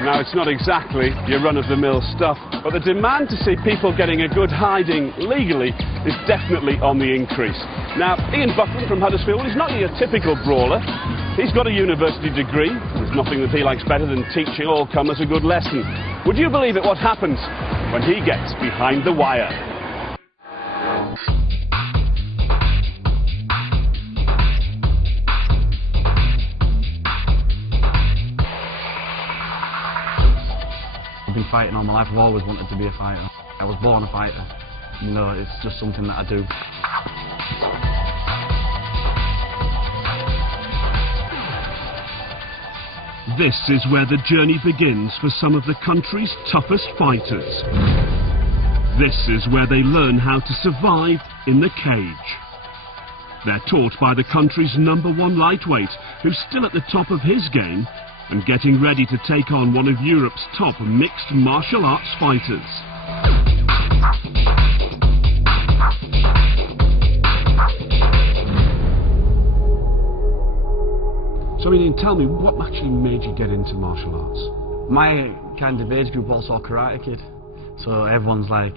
Now, it's not exactly your run-of-the-mill stuff, but the demand to see people getting a good hiding legally is definitely on the increase. Now, Ian Butlin from Huddersfield is not your typical brawler. He's got a university degree. There's nothing that he likes better than teaching all comers a good lesson. Would you believe it what happens when he gets behind the wire? I've been fighting all my life. I've always wanted to be a fighter. I was born a fighter. You know, it's just something that I do. This is where the journey begins for some of the country's toughest fighters. This is where they learn how to survive in the cage. They're taught by the country's #1 lightweight, who's still at the top of his game and getting ready to take on one of Europe's top mixed martial arts fighters. So, Ian, tell me, what actually made you get into martial arts? My kind of age group all saw Karate Kid. So everyone's like,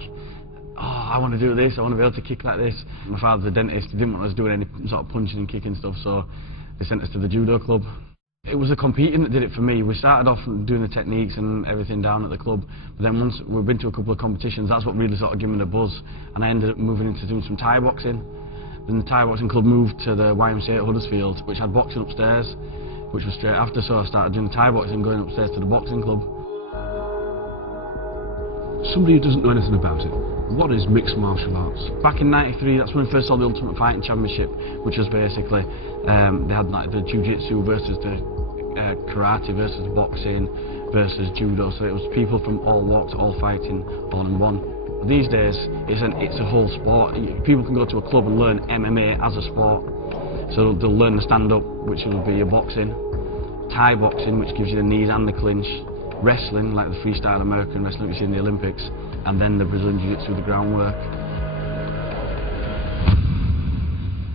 oh, I want to do this, I want to be able to kick like this. My father's a dentist, he didn't want us doing any sort of punching and kicking stuff, so they sent us to the judo club. It was the competing that did it for me. We started off doing the techniques and everything down at the club, but then once we've been to a couple of competitions, that's what really sort of gave me the buzz, and I ended up moving into doing some Thai boxing. Then the Thai boxing club moved to the YMCA at Huddersfield, which had boxing upstairs, which was straight after, so I started doing the Thai boxing, going upstairs to the boxing club. Somebody who doesn't know anything about it, what is mixed martial arts? Back in '93, that's when I first saw the Ultimate Fighting Championship, which was basically, they had like the jiu-jitsu versus the karate versus boxing versus judo, so it was people from all walks, all fighting, all in one. These days, it's a whole sport. People can go to a club and learn MMA as a sport. So they'll learn the stand-up, which will be your boxing, Thai boxing, which gives you the knees and the clinch, wrestling, like the freestyle American wrestling we see in the Olympics, and then the Brazilian Jiu-Jitsu, the groundwork.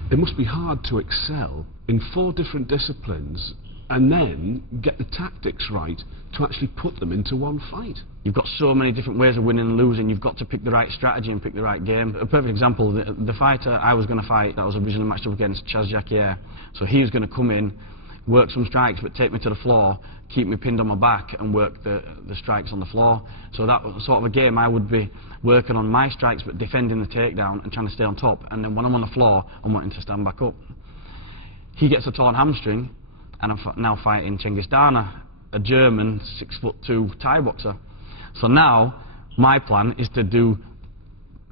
It must be hard to excel in 4 different disciplines and then get the tactics right to actually put them into one fight. You've got so many different ways of winning and losing. You've got to pick the right strategy and pick the right game. A perfect example, the fighter I was going to fight, that was originally matched up against Chaz Jacquier. So he was going to come in, work some strikes, but take me to the floor, keep me pinned on my back and work the strikes on the floor. So that was sort of a game I would be working on my strikes but defending the takedown and trying to stay on top. And then when I'm on the floor, I'm wanting to stand back up. He gets a torn hamstring, and I'm now fighting Cengiz Dana, a German 6'2" Thai boxer. So now my plan is to do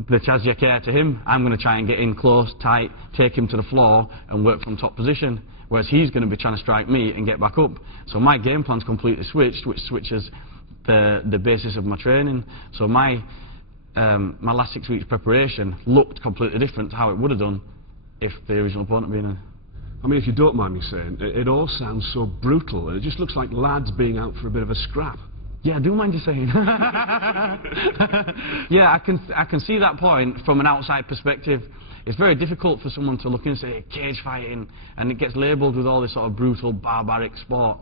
the Chaz Jacquier to him. I'm going to try and get in close, tight, take him to the floor and work from top position, whereas he's going to be trying to strike me and get back up. So my game plan's completely switched, which switches the basis of my training. So my last 6 weeks preparation looked completely different to how it would have done if the original opponent had been in. I mean, if you don't mind me saying, it all sounds so brutal, and it just looks like lads being out for a bit of a scrap. Yeah, I do mind you saying. Yeah, I can see that point from an outside perspective. It's very difficult for someone to look in and say, cage fighting, and it gets labelled with all this sort of brutal, barbaric sport.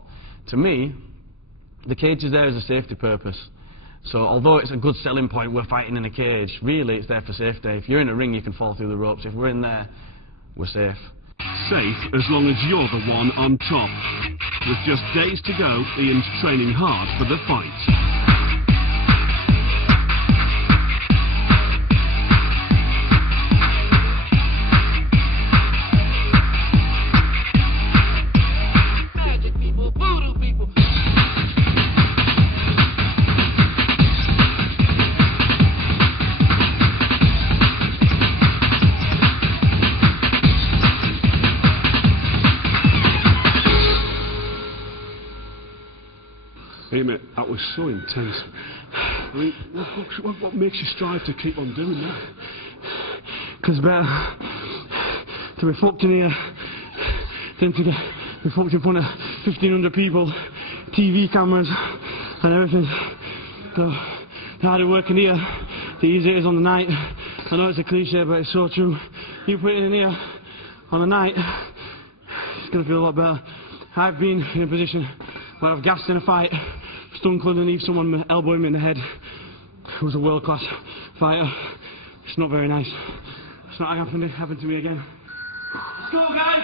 To me, the cage is there as a safety purpose. So although it's a good selling point, we're fighting in a cage, really it's there for safety. If you're in a ring, you can fall through the ropes. If we're in there, we're safe. Safe as long as you're the one on top. With just days to go, Ian's training hard for the fight. Hey mate, that was so intense. I mean, what makes you strive to keep on doing that? Because better to be fucked in here than to be fucked in front of 1,500 people, TV cameras and everything. So the harder working here, the easier it is on the night. I know it's a cliche, but it's so true. You put it in here on the night, it's going to feel a lot better. I've been in a position where I've gassed in a fight stunk underneath someone, elbowing me in the head. It was a world-class fighter. It's not very nice. It's not going to happen to me again. Let's go, guys!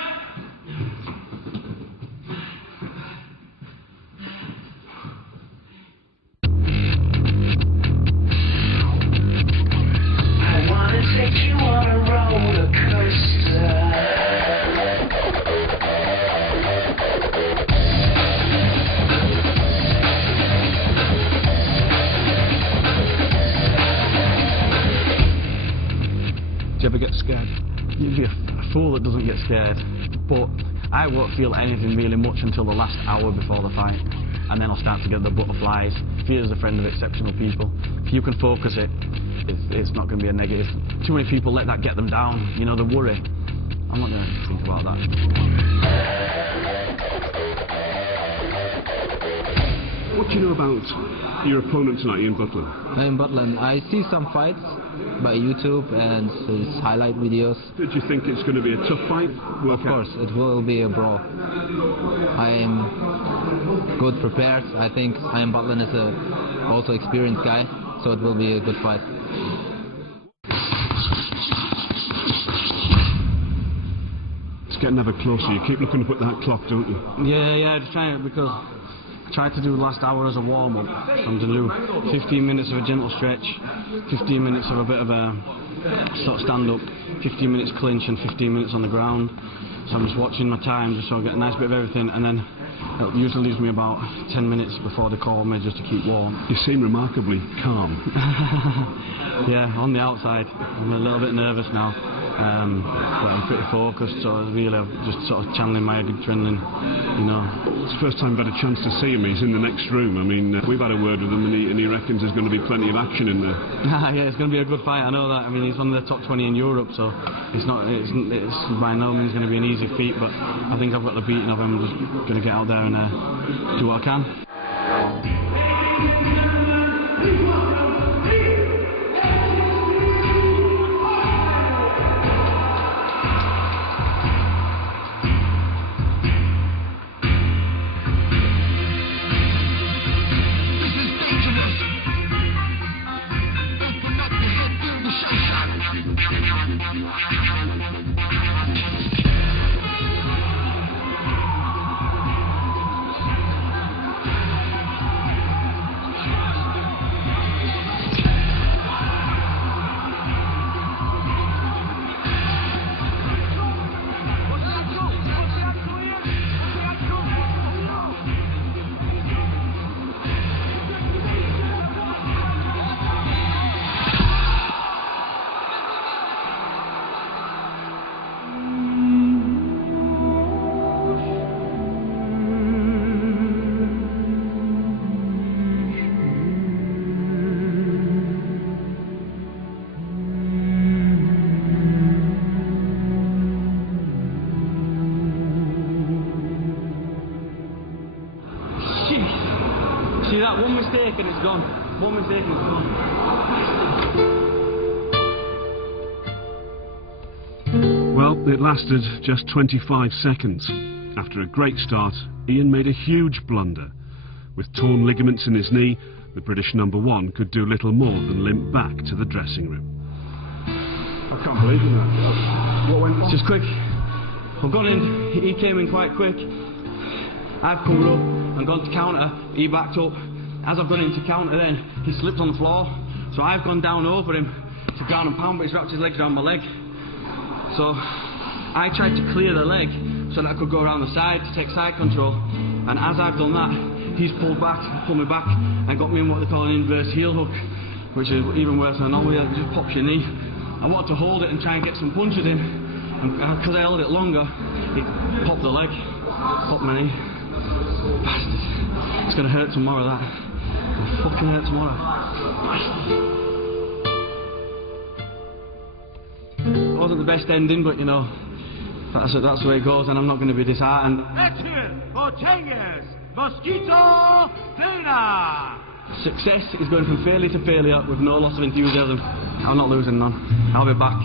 I wanna take you on a roller coaster. Do you ever get scared? You'd be a fool that doesn't get scared. But I won't feel anything really much until the last hour before the fight. And then I'll start to get the butterflies. Fear is a friend of exceptional people. If you can focus it, it's not going to be a negative. Too many people let that get them down. You know, the worry. I'm not going to think about that. What do you know about your opponent tonight, Ian Butlin? In Butlin, I see some fights by YouTube and his highlight videos. Did you think it's going to be a tough fight? Of course, it will be a brawl. I am good prepared. I think Ian Butlin is a also experienced guy, so it will be a good fight. It's getting ever closer. You keep looking up at that clock, don't you? Yeah, just trying it because I tried to do the last hour as a warm-up. So I'm going to do 15 minutes of a gentle stretch, 15 minutes of a bit of a sort of stand-up, 15 minutes clinch and 15 minutes on the ground. So I'm just watching my time just so I get a nice bit of everything, and then it usually leaves me about 10 minutes before the call me just to keep warm. You seem remarkably calm. Yeah, on the outside. I'm a little bit nervous now. But I'm pretty focused, so I was really just sort of channeling my adrenaline, you know. It's the first time I've had a chance to see him. He's in the next room. I mean, we've had a word with him, and he reckons there's going to be plenty of action in there. Yeah, it's going to be a good fight, I know that. I mean, he's one of the top 20 in Europe, so it's by no means going to be an easy feat, but I think I've got the beating of him. I'm just going to get out there and do what I can. See that? One mistake and it's gone. One mistake and it's gone. Well, it lasted just 25 seconds. After a great start, Ian made a huge blunder. With torn ligaments in his knee, the British #1 could do little more than limp back to the dressing room. I can't believe that. What went on? It's just quick. I've gone in, he came in quite quick. I've pulled up and gone to counter, he backed up. As I've gone into counter then, he slipped on the floor. So I've gone down over him to ground and pound, but he's wrapped his legs around my leg. So I tried to clear the leg so that I could go around the side to take side control. And as I've done that, he's pulled me back and got me in what they call an inverse heel hook, which is even worse than normally. It just pops your knee. I wanted to hold it and try and get some punches in, and because I held it longer, it popped the leg, popped my knee. Bastard. It's going to hurt tomorrow, that. It'll fucking hurt tomorrow. It wasn't the best ending, but you know, that's the way it goes, and I'm not going to be disheartened. Let's hear for 10 years, Mosquito Cleaner! Success is going from failure to failure with no loss of enthusiasm. I'm not losing none. I'll be back.